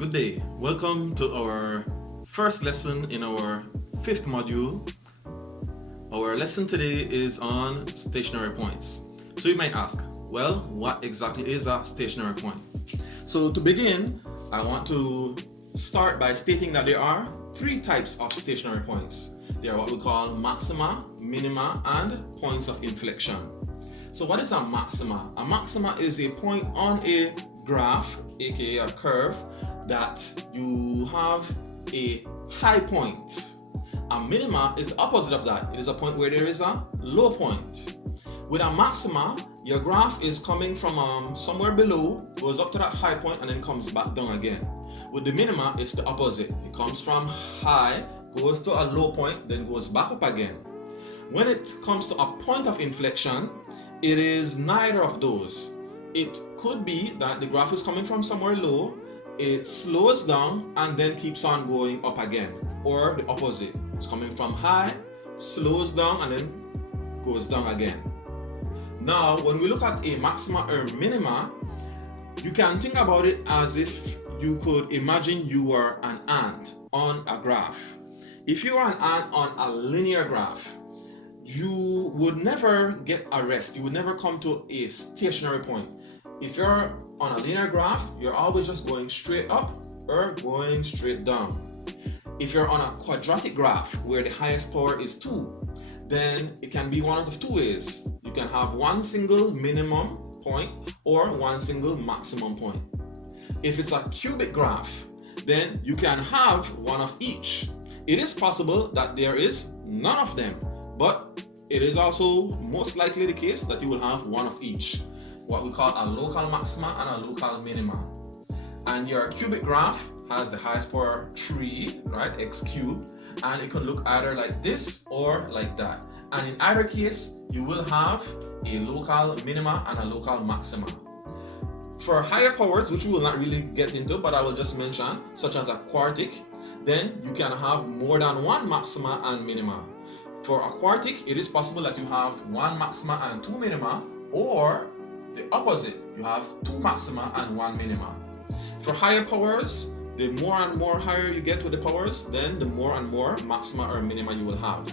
Good day. Welcome to our first lesson in our fifth module. Our lesson today is on stationary points. So you might ask, well, what exactly is a stationary point? So to begin, I want to start by stating that there are three types of stationary points. They are what we call maxima, minima, and points of inflection. So what is a maxima? A maxima is a point on a graph, aka a curve, that you have a high point. A minima is the opposite of that. It is a point where there is a low point. With a maxima, your graph is coming from somewhere below, goes up to that high point, and then comes back down again. With the minima, it's the opposite. It comes from high, goes to a low point, then goes back up again. When it comes to a point of inflection, it is neither of those. It could be that the graph is coming from somewhere low, it slows down and then keeps on going up again, or the opposite. It's coming from high, slows down and then goes down again. Now, when we look at a maxima or minima, you can think about it as if you could imagine you were an ant on a graph. If you are an ant on a linear graph, you would never get a rest. You would never come to a stationary point. If you're on a linear graph, you're always just going straight up or going straight down. If you're on a quadratic graph where the highest power is 2, then it can be one of two ways. You can have one single minimum point or one single maximum point. If it's a cubic graph, then you can have one of each. It is possible that there is none of them, but it is also most likely the case that you will have one of each, what we call a local maxima and a local minima. And your cubic graph has the highest power 3, right, x cubed, and it can look either like this or like that. And in either case, you will have a local minima and a local maxima. For higher powers, which we will not really get into, but I will just mention, such as a quartic, then you can have more than one maxima and minima. For a quartic, it is possible that you have one maxima and two minima, or the opposite, you have two maxima and one minima. For higher powers, the more and more higher you get with the powers, then the more and more maxima or minima you will have.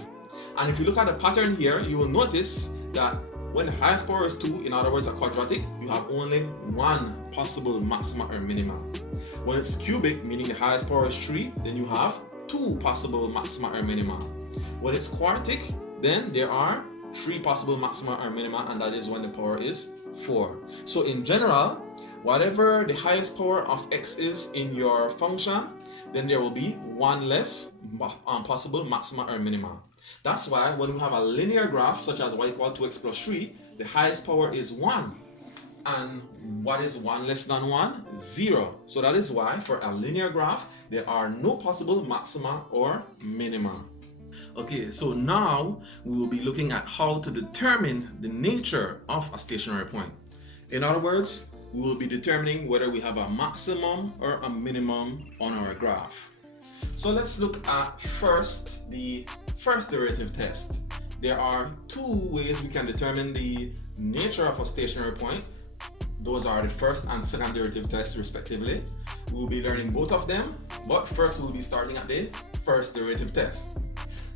And if you look at the pattern here, you will notice that when the highest power is 2, in other words a quadratic, you have only one possible maxima or minima. When it's cubic, meaning the highest power is 3, then you have two possible maxima or minima. When it's quartic, then there are 3 possible maxima or minima, and that is when the power is 4. So in general, whatever the highest power of x is in your function, then there will be one less possible maxima or minima. That's why when we have a linear graph such as y equal to x plus 3, the highest power is 1. And what is 1 less than 1? 0. So that is why for a linear graph, there are no possible maxima or minima. Okay, so now we will be looking at how to determine the nature of a stationary point. In other words, we will be determining whether we have a maximum or a minimum on our graph. So let's look at first the first derivative test. There are two ways we can determine the nature of a stationary point. Those are the first and second derivative tests respectively. We will be learning both of them, but first we will be starting at the first derivative test.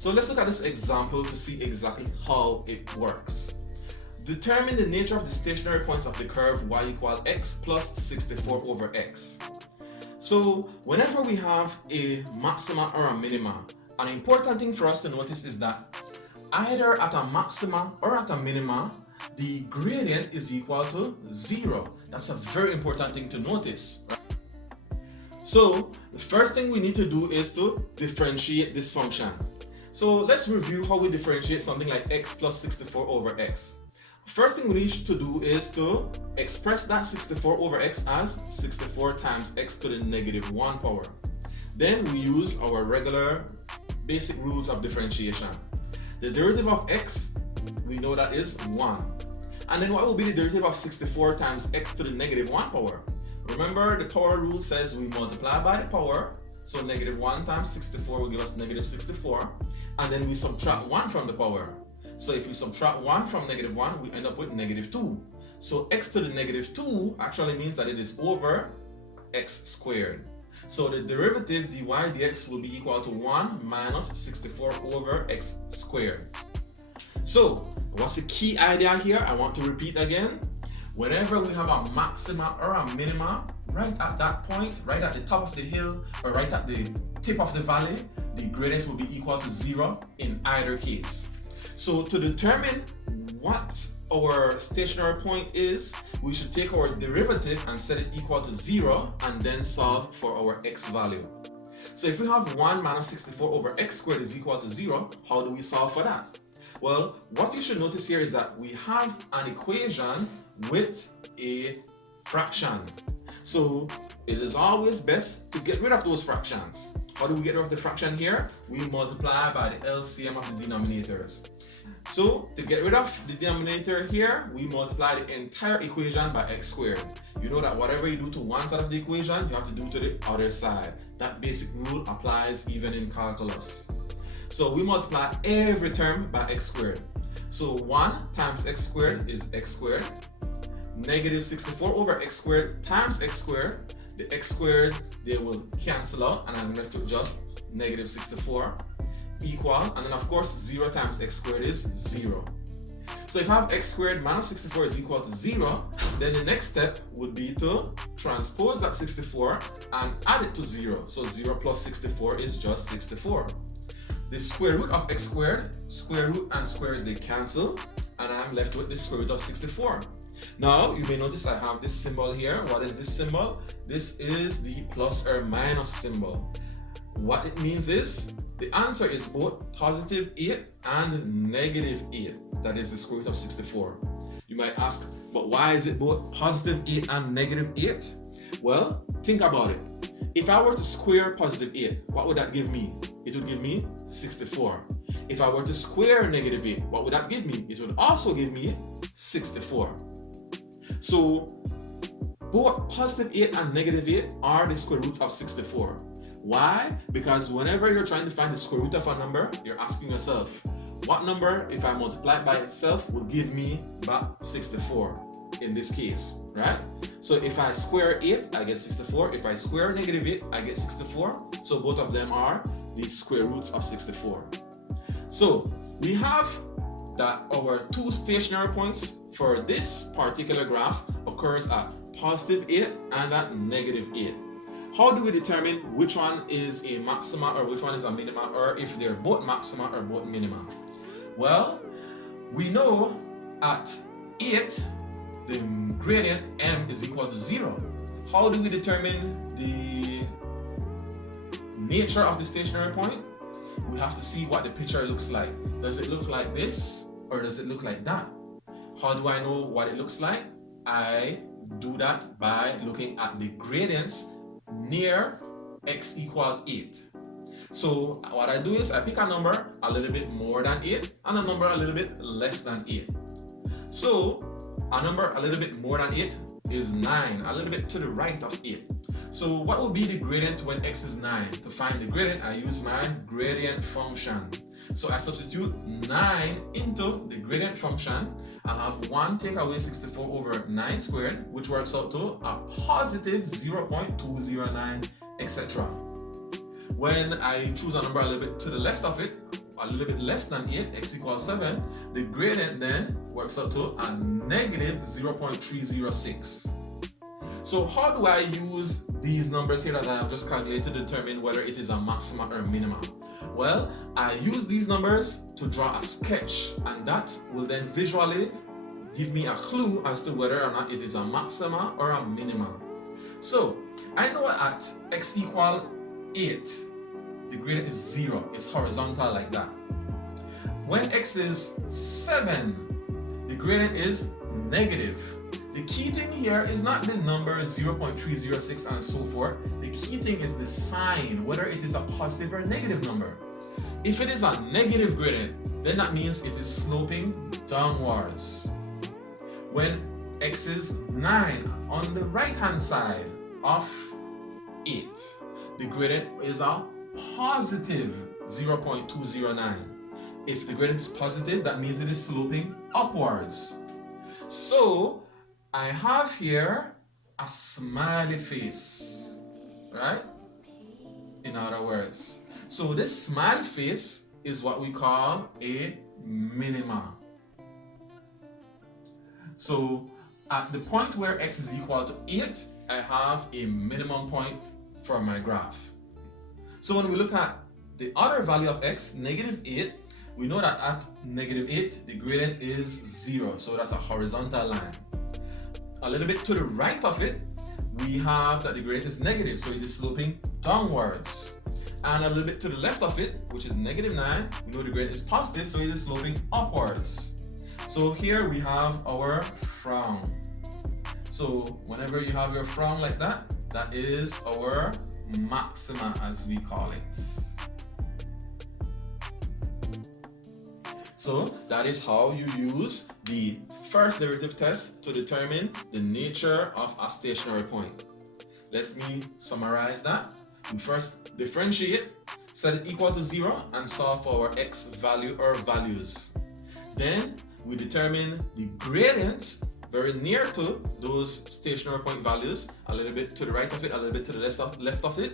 So let's look at this example to see exactly how it works. Determine the nature of the stationary points of the curve y equal x plus 64 over x. So whenever we have a maxima or a minima, an important thing for us to notice is that either at a maxima or at a minima, the gradient is equal to 0. That's a very important thing to notice. So the first thing we need to do is to differentiate this function. So let's review how we differentiate something like x plus 64 over x. First thing we need to do is to express that 64 over x as 64 times x to the negative 1 power. Then we use our regular basic rules of differentiation. The derivative of x, we know that is 1. And then what will be the derivative of 64 times x to the negative 1 power? Remember, the power rule says we multiply by the power, so negative 1 times 64 will give us negative 64, and then we subtract 1 from the power. So if we subtract 1 from negative 1, we end up with negative 2. So x to the negative 2 actually means that it is over x squared. So the derivative dy dx will be equal to 1 minus 64 over x squared. So what's the key idea here? I want to repeat again. Whenever we have a maxima or a minima, right at that point, right at the top of the hill or right at the tip of the valley, the gradient will be equal to 0 in either case. So to determine what our stationary point is, we should take our derivative and set it equal to 0 and then solve for our x value. So if we have 1 minus 64 over x squared is equal to 0, how do we solve for that? Well, what you should notice here is that we have an equation with a fraction. So it is always best to get rid of those fractions. How do we get rid of the fraction here? We multiply by the LCM of the denominators. So to get rid of the denominator here, we multiply the entire equation by x squared. You know that whatever you do to one side of the equation, you have to do to the other side. That basic rule applies even in calculus. So we multiply every term by x squared. So 1 times x squared is x squared. Negative 64 over x squared times x squared. The x squared, they will cancel out and I'm left with just negative 64 equal, and then of course 0 times x squared is 0. So if I have x squared minus 64 is equal to 0, then the next step would be to transpose that 64 and add it to 0. So 0 plus 64 is just 64. The square root of x squared, square root and squares, they cancel, and I'm left with the square root of 64. Now, you may notice I have this symbol here. What is this symbol? This is the plus or minus symbol. What it means is, the answer is both positive 8 and negative 8. That is the square root of 64. You might ask, but why is it both positive 8 and negative 8? Well, think about it. If I were to square positive 8, what would that give me? It would give me 64. If I were to square negative 8, what would that give me? It would also give me 64. So both positive 8 and negative 8 are the square roots of 64. Why? Because whenever you're trying to find the square root of a number, you're asking yourself, what number, if I multiply it by itself, will give me back 64 in this case, right? So if I square 8, I get 64. If I square negative 8, I get 64. So both of them are the square roots of 64. So we have that our two stationary points for this particular graph occurs at positive 8 and at negative 8. How do we determine which one is a maxima or which one is a minima, or if they're both maxima or both minima? Well, we know at 8 the gradient m is equal to 0. How do we determine the nature of the stationary point? We have to see what the picture looks like. Does it look like this or does it look like that? How do I know what it looks like? I do that by looking at the gradients near x equal 8. So what I do is I pick a number a little bit more than 8 and a number a little bit less than 8. So a number a little bit more than 8 is 9, a little bit to the right of 8. So what will be the gradient when x is 9? To find the gradient, I use my gradient function. So I substitute 9 into the gradient function. I have 1 take away 64 over 9 squared, which works out to a positive 0.209, etc. When I choose a number a little bit to the left of it, a little bit less than 8, x equals 7, the gradient then works out to a negative 0.306. So how do I use these numbers here that I have just calculated to determine whether it is a maxima or a minima? Well, I use these numbers to draw a sketch, and that will then visually give me a clue as to whether or not it is a maxima or a minima. So I know at x equal 8, the gradient is 0, it's horizontal like that. When x is 7, the gradient is negative. The key thing here is not the number 0.306 and so forth. The key thing is the sign, whether it is a positive or a negative number. If it is a negative gradient, then that means it is sloping downwards. When x is 9, on the right hand side of 8, the gradient is a positive 0.209. If the gradient is positive, that means it is sloping upwards. So I have here a smiley face, right? in other words. So this smiley face is what we call a minima. So at the point where x is equal to 8, I have a minimum point for my graph. So when we look at the other value of x, -8, we know that at -8, the gradient is 0. So that's a horizontal line. A little bit to the right of it, we have that the gradient is negative, so it is sloping downwards. And a little bit to the left of it, which is -9, we know the gradient is positive, so it is sloping upwards. So here we have our frown. So whenever you have your frown like that, that is our maxima, as we call it. So that is how you use the first derivative test to determine the nature of a stationary point. Let me summarize that. We first differentiate, set it equal to 0, and solve for our x value or values. Then we determine the gradient very near to those stationary point values, a little bit to the right of it, a little bit to the left of it,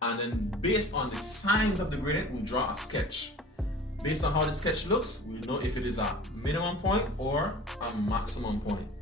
and then based on the signs of the gradient, we draw a sketch. Based on how the sketch looks, we know if it is a minimum point or a maximum point.